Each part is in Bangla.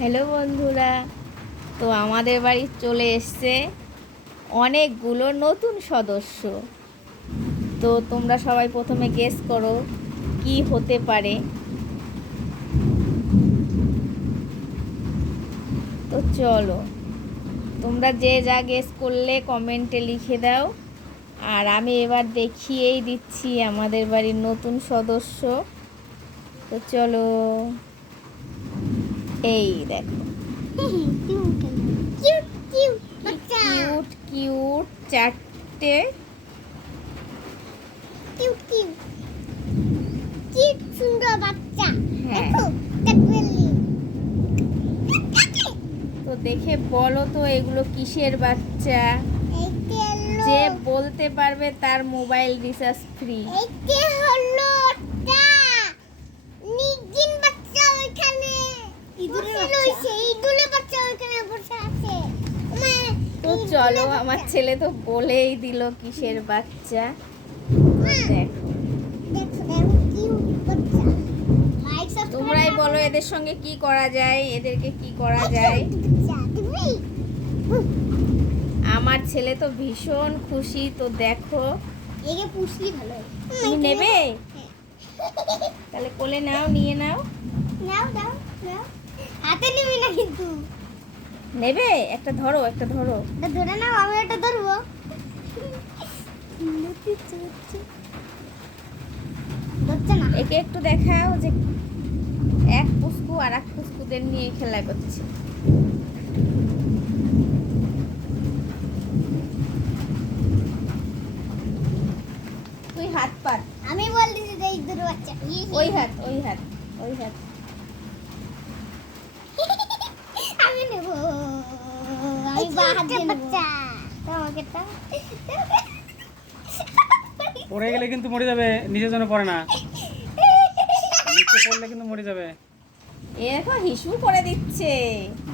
হ্যালো বন্ধুরা, তো আমাদের বাড়ি চলে এসছে অনেকগুলো নতুন সদস্য। তো তোমরা সবাই প্রথমে গেস করো কি হতে পারে। তো চলো, তোমরা যে যা গেস করলে কমেন্টে লিখে দাও। আর আমি এবার দেখিয়েই দিচ্ছি আমাদের বাড়ির নতুন সদস্য। তো চলো, এই দেখো কিউট কিউট চারটে সুন্দর বাচ্চা। হ্যাঁ, তো দেখে বলো তো এগুলো কিসের বাচ্চা। যে বলতে পারবে তার মোবাইল রিচার্জ ফ্রি। তো চলো, আমার ছেলে তো বলেই দিল কিসের বাচ্চা। দেখো, তোমরাই বলো এদের সঙ্গে কি করা যায়, এদেরকে কি করা যায়। আমার ছেলে তো ভীষণ খুশি। তো দেখো, তুমি নেবে? তাহলে কোলে নাও, নিয়ে নাও। হাতে নিবি না কিন্তু। নেবে? একটা ধরো, একটা ধরো। ধরে নাও, আমি এটা ধরবো। একে একটু দেখাও যে এক পুষ্কু আর এক পুষ্কুদের নিয়ে খেলা করছে। তুই হাত পাত। আমি বল দিছি যে এই দুটো বাচ্চা। ওই হাত, ওই হাত, ওই হাত। আমি নেব। আমি বা হাত দিয়ে নেব। তোমাকে তো পড়ে গেলে কিন্তু মরে যাবে, নিচে যেন পড়ে না। নিচে পড়লে কিন্তু মরে যাবে। এ দেখো হিসু করে দিচ্ছে।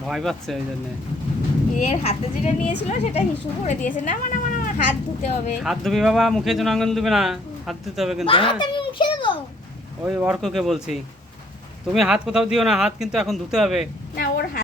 ভয় পাচ্ছে ওই জন্য। এর হাতে যেটা নিয়েছিল সেটা হিসু করে দিয়েছে। না মানে আমার হাত ধুতে হবে। হাত ধুবি বাবা, মুখে যেন আঙুল দিবে না। হাত ধুতে হবে কিন্তু। হ্যাঁ, আমি মুখে দেবো। ওই অর্ককে বলছি, তুমি হাত কোথাও দিও না, হাত কিন্তু এখন ধুতে হবে। না, ওর হাত